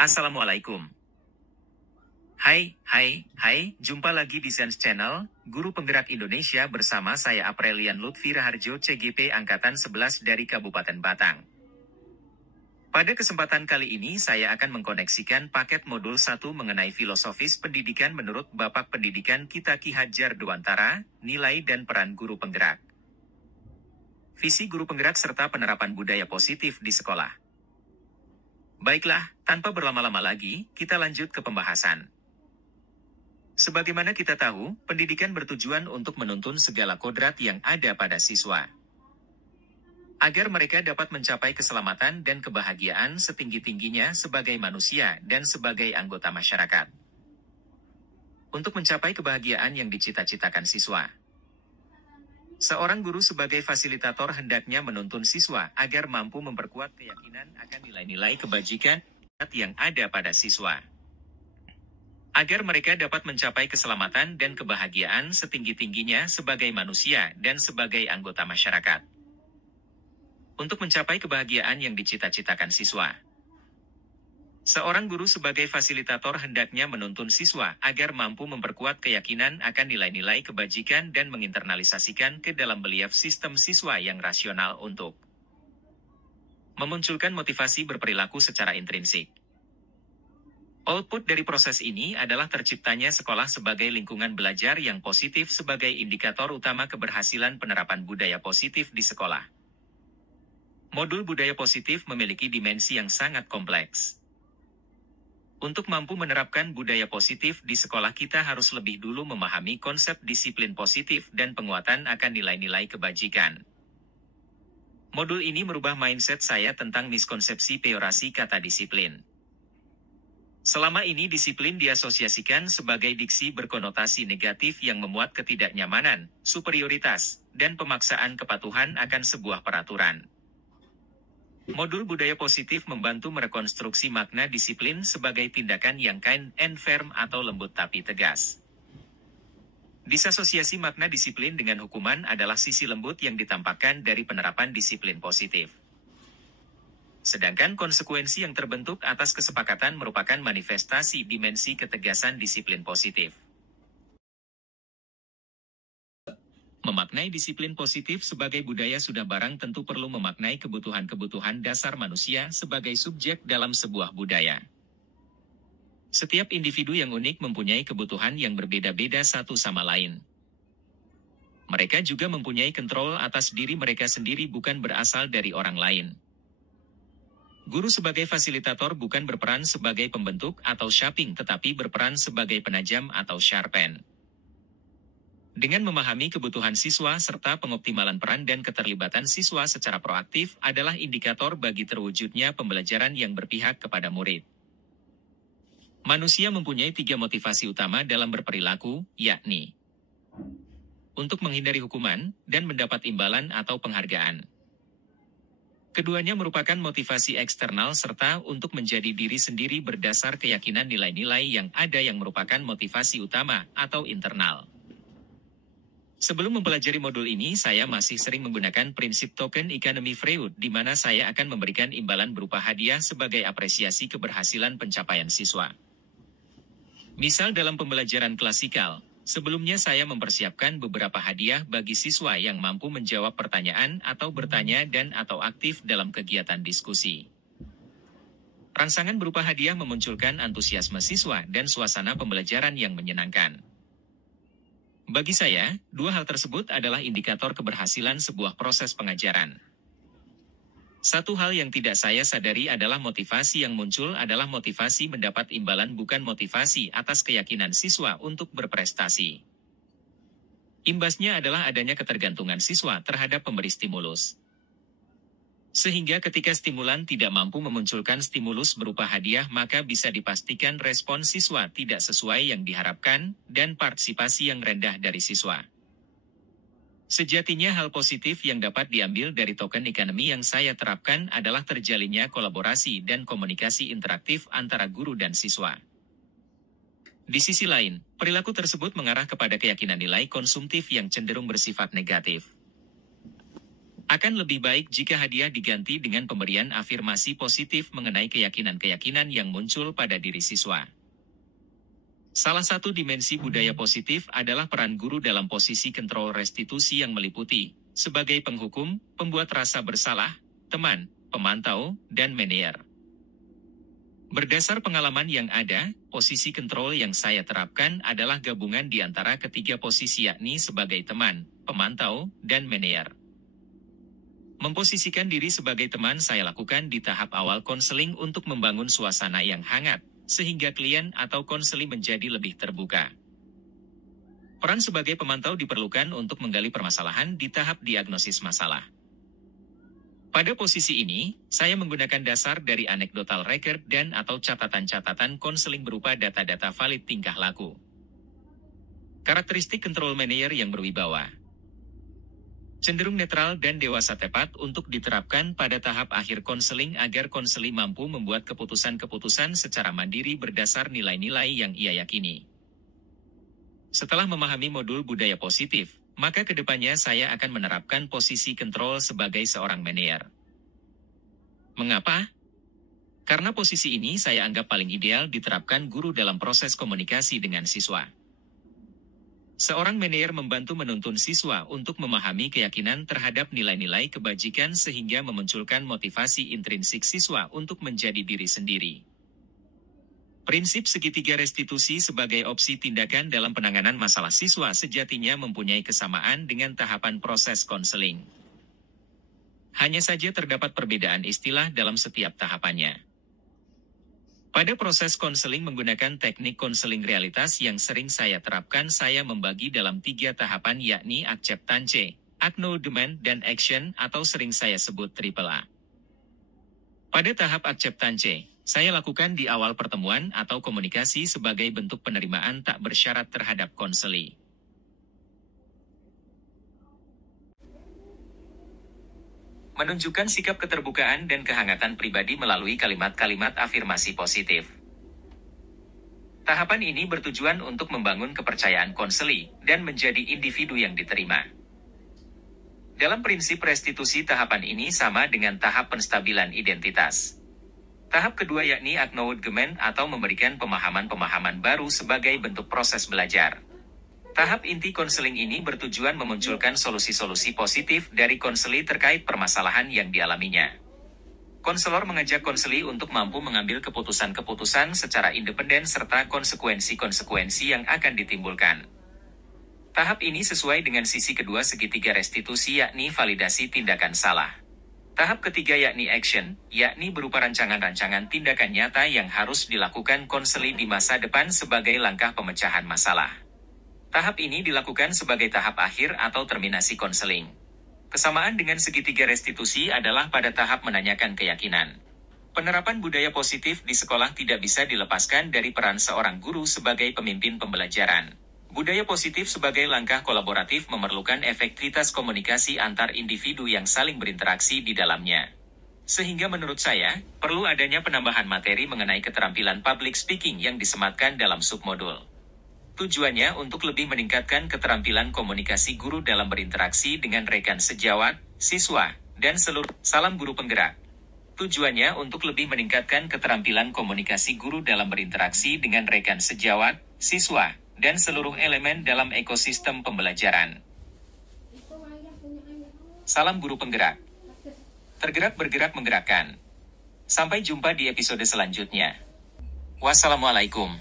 Assalamualaikum. Hai, jumpa lagi di Zenz Channel, Guru Penggerak Indonesia bersama saya Aprelian Lutfi Raharjo CGP Angkatan 11 dari Kabupaten Batang. Pada kesempatan kali ini saya akan mengkoneksikan paket modul 1 mengenai filosofis pendidikan menurut Bapak Pendidikan kita Ki Hadjar Dewantara, nilai dan peran guru penggerak. Visi guru penggerak serta penerapan budaya positif di sekolah. Baiklah, tanpa berlama-lama lagi, kita lanjut ke pembahasan. Sebagaimana kita tahu, pendidikan bertujuan untuk menuntun segala kodrat yang ada pada siswa. Agar mereka dapat mencapai keselamatan dan kebahagiaan setinggi-tingginya sebagai manusia dan sebagai anggota masyarakat. Untuk mencapai kebahagiaan yang dicita-citakan siswa. Seorang guru sebagai fasilitator hendaknya menuntun siswa agar mampu memperkuat keyakinan akan nilai-nilai kebajikan yang ada pada siswa. Agar mereka dapat mencapai keselamatan dan kebahagiaan setinggi-tingginya sebagai manusia dan sebagai anggota masyarakat. Untuk mencapai kebahagiaan yang dicita-citakan siswa. Seorang guru sebagai fasilitator hendaknya menuntun siswa agar mampu memperkuat keyakinan akan nilai-nilai kebajikan dan menginternalisasikan ke dalam belief sistem siswa yang rasional untuk memunculkan motivasi berperilaku secara intrinsik. Output dari proses ini adalah terciptanya sekolah sebagai lingkungan belajar yang positif sebagai indikator utama keberhasilan penerapan budaya positif di sekolah. Modul budaya positif memiliki dimensi yang sangat kompleks. Untuk mampu menerapkan budaya positif di sekolah kita harus lebih dulu memahami konsep disiplin positif dan penguatan akan nilai-nilai kebajikan. Modul ini merubah mindset saya tentang miskonsepsi peorasi kata disiplin. Selama ini disiplin diasosiasikan sebagai diksi berkonotasi negatif yang memuat ketidaknyamanan, superioritas, dan pemaksaan kepatuhan akan sebuah peraturan. Modul budaya positif membantu merekonstruksi makna disiplin sebagai tindakan yang kind and firm atau lembut tapi tegas. Disasosiasi makna disiplin dengan hukuman adalah sisi lembut yang ditampakkan dari penerapan disiplin positif. Sedangkan konsekuensi yang terbentuk atas kesepakatan merupakan manifestasi dimensi ketegasan disiplin positif. Memaknai disiplin positif sebagai budaya sudah barang tentu perlu memaknai kebutuhan-kebutuhan dasar manusia sebagai subjek dalam sebuah budaya. Setiap individu yang unik mempunyai kebutuhan yang berbeda-beda satu sama lain. Mereka juga mempunyai kontrol atas diri mereka sendiri bukan berasal dari orang lain. Guru sebagai fasilitator bukan berperan sebagai pembentuk atau shaping tetapi berperan sebagai penajam atau sharpen. Dengan memahami kebutuhan siswa serta pengoptimalan peran dan keterlibatan siswa secara proaktif adalah indikator bagi terwujudnya pembelajaran yang berpihak kepada murid. Manusia mempunyai 3 motivasi utama dalam berperilaku, yakni untuk menghindari hukuman dan mendapat imbalan atau penghargaan. Keduanya merupakan motivasi eksternal serta untuk menjadi diri sendiri berdasar keyakinan nilai-nilai yang ada yang merupakan motivasi utama atau internal. Sebelum mempelajari modul ini, saya masih sering menggunakan prinsip token economy Freud, di mana saya akan memberikan imbalan berupa hadiah sebagai apresiasi keberhasilan pencapaian siswa. Misal dalam pembelajaran klasikal, sebelumnya saya mempersiapkan beberapa hadiah bagi siswa yang mampu menjawab pertanyaan atau bertanya dan atau aktif dalam kegiatan diskusi. Rangsangan berupa hadiah memunculkan antusiasme siswa dan suasana pembelajaran yang menyenangkan. Bagi saya, 2 hal tersebut adalah indikator keberhasilan sebuah proses pengajaran. Satu hal yang tidak saya sadari adalah motivasi yang muncul adalah motivasi mendapat imbalan bukan motivasi atas keyakinan siswa untuk berprestasi. Imbasnya adalah adanya ketergantungan siswa terhadap pemberi stimulus. Sehingga ketika stimulan tidak mampu memunculkan stimulus berupa hadiah maka bisa dipastikan respon siswa tidak sesuai yang diharapkan dan partisipasi yang rendah dari siswa. Sejatinya hal positif yang dapat diambil dari token economy yang saya terapkan adalah terjalinnya kolaborasi dan komunikasi interaktif antara guru dan siswa. Di sisi lain, perilaku tersebut mengarah kepada keyakinan nilai konsumtif yang cenderung bersifat negatif. Akan lebih baik jika hadiah diganti dengan pemberian afirmasi positif mengenai keyakinan-keyakinan yang muncul pada diri siswa. Salah satu dimensi budaya positif adalah peran guru dalam posisi kontrol restitusi yang meliputi sebagai penghukum, pembuat rasa bersalah, teman, pemantau, dan manajer. Berdasar pengalaman yang ada, posisi kontrol yang saya terapkan adalah gabungan di antara ketiga posisi, yakni sebagai teman, pemantau, dan manajer. Memposisikan diri sebagai teman saya lakukan di tahap awal konseling untuk membangun suasana yang hangat, sehingga klien atau konseli menjadi lebih terbuka. Peran sebagai pemantau diperlukan untuk menggali permasalahan di tahap diagnosis masalah. Pada posisi ini, saya menggunakan dasar dari anecdotal record dan atau catatan-catatan konseling berupa data-data valid tingkah laku. Karakteristik control manager yang berwibawa. Cenderung netral dan dewasa, tepat untuk diterapkan pada tahap akhir konseling agar konseli mampu membuat keputusan-keputusan secara mandiri berdasar nilai-nilai yang ia yakini. Setelah memahami modul budaya positif, maka kedepannya saya akan menerapkan posisi kontrol sebagai seorang manajer. Mengapa? Karena posisi ini saya anggap paling ideal diterapkan guru dalam proses komunikasi dengan siswa. Seorang manajer membantu menuntun siswa untuk memahami keyakinan terhadap nilai-nilai kebajikan sehingga memunculkan motivasi intrinsik siswa untuk menjadi diri sendiri. Prinsip segitiga restitusi sebagai opsi tindakan dalam penanganan masalah siswa sejatinya mempunyai kesamaan dengan tahapan proses konseling. Hanya saja terdapat perbedaan istilah dalam setiap tahapannya. Pada proses konseling menggunakan teknik konseling realitas yang sering saya terapkan, saya membagi dalam 3 tahapan, yakni acceptance, acknowledgement, dan action atau sering saya sebut AAA. Pada tahap acceptance, saya lakukan di awal pertemuan atau komunikasi sebagai bentuk penerimaan tak bersyarat terhadap konseli. Menunjukkan sikap keterbukaan dan kehangatan pribadi melalui kalimat-kalimat afirmasi positif. Tahapan ini bertujuan untuk membangun kepercayaan konseli dan menjadi individu yang diterima. Dalam prinsip restitusi, tahapan ini sama dengan tahap penstabilan identitas. Tahap kedua yakni acknowledgement atau memberikan pemahaman-pemahaman baru sebagai bentuk proses belajar. Tahap inti konseling ini bertujuan memunculkan solusi-solusi positif dari konseli terkait permasalahan yang dialaminya. Konselor mengajak konseli untuk mampu mengambil keputusan-keputusan secara independen serta konsekuensi-konsekuensi yang akan ditimbulkan. Tahap ini sesuai dengan sisi kedua segitiga restitusi, yakni validasi tindakan salah. Tahap ketiga yakni action, yakni berupa rancangan-rancangan tindakan nyata yang harus dilakukan konseli di masa depan sebagai langkah pemecahan masalah. Tahap ini dilakukan sebagai tahap akhir atau terminasi konseling. Kesamaan dengan segitiga restitusi adalah pada tahap menanyakan keyakinan. Penerapan budaya positif di sekolah tidak bisa dilepaskan dari peran seorang guru sebagai pemimpin pembelajaran. Budaya positif sebagai langkah kolaboratif memerlukan efektivitas komunikasi antar individu yang saling berinteraksi di dalamnya. Sehingga menurut saya, perlu adanya penambahan materi mengenai keterampilan public speaking yang disematkan dalam submodul. Tujuannya untuk lebih meningkatkan keterampilan komunikasi guru dalam berinteraksi dengan rekan sejawat, siswa, dan seluruh salam guru penggerak. Tujuannya untuk lebih meningkatkan keterampilan komunikasi guru dalam berinteraksi dengan rekan sejawat, siswa, dan seluruh elemen dalam ekosistem pembelajaran. Salam guru penggerak. Tergerak bergerak menggerakkan. Sampai jumpa di episode selanjutnya. Wassalamualaikum.